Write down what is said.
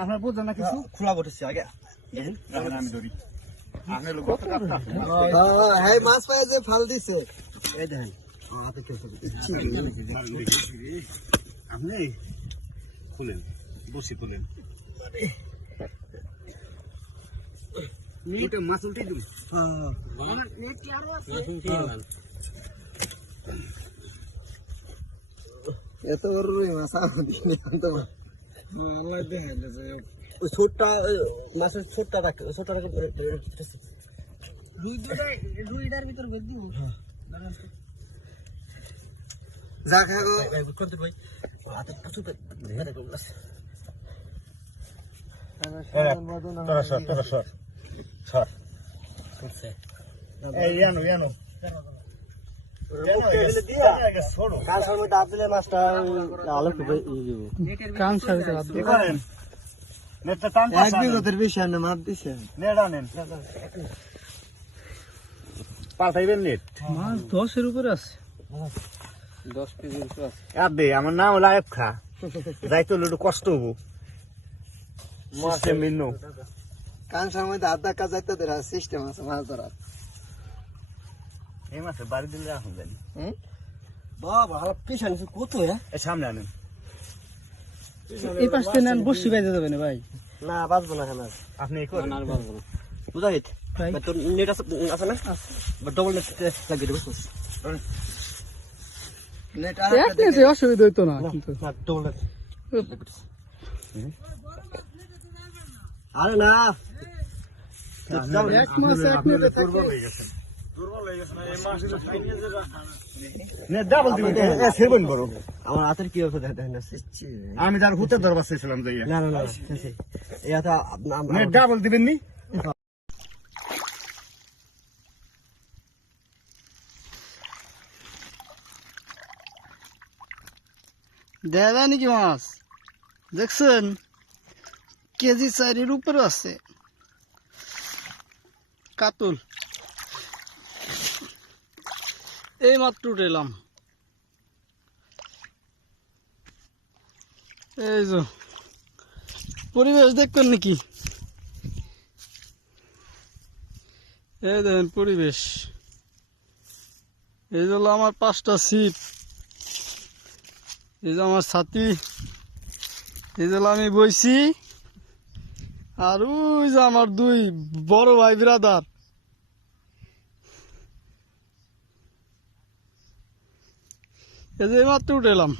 আপনার বুঝছেন না কিছু? খোলা বটেছে আগে। আমি ধরি। হ্যাঁ মাছ পায়ে যে ফাল দিছে। এই দেখেন আপনি খুলেন বসি খুলেন। মাছ উল্টে দিন এত বড় রুই মাছ দিনে আনতে আল্লাহ দেখে ওই ছোটটা মাছের ছোটটা রাখ ছোটটা রাখ রুই দুটা রুইটার ভিতর ভেদ দিব। যা খাগো করতে ভাই। হাতে প্রচুর দেখা দেখো তোরা সর তোরা সর সর। এই ইয়ানো ইয়ানো। Net net? মাছ দশের উপরে আছে। দশ কেজির উপরে আছে। আর দে আমার নাম হলো আয়েব খা যাইতে হলে একটু কষ্ট হব। সিস্টেম ভিন্ন। কান সময় আধা কাজ যাইতে সিস্টেম আছে মাছ ধরা এই মাসে বাড়ি দিলে রাখুন জানি বাবা হালা পিছানি কত হ্যাঁ সামনে আনেন। এই পাশ থেকে নেন বসি বাইতে যাবে না ভাই? না বাঁচবো না কেন আপনি এই করেন। আর বাঁচবো না। বুঝাইত তোর নেট আছে আছে না? ডবল নেট লাগিয়ে দেবো নেট এক নিয়েছে অসুবিধা হইতো না কিন্তু। ডবল নেট আরে না। এক মাস এক মিনিটে দুর্বল হয়ে গেছেন। দুর্বল হয়ে গেছেন এই মাস নেট ডাবল দিবেন এ সেভেন বড় আমার হাতের কি অবস্থা দেখেন না আমি তার হুতে দরবার চাইছিলাম যাইয়া না না না ঠিক আছে এই হাতে আমরা নেট ডাবল দিবেন নি? দেয়া যায় নাকি মাছ? দেখছেন? কেজি চারির উপরে আছে। কাতুল। এই মাত্র উঠেলাম এই যে, পরিবেশ দেখবেন নাকি? এই দেখেন পরিবেশ। এই হলো আমার পাঁচটা সিট এই যে আমার ছাতি। এই যে আমি বইছি। আর ওই যে আমার দুই বড় ভাই ব্রাদার এই যে মাত্র উঠে এলাম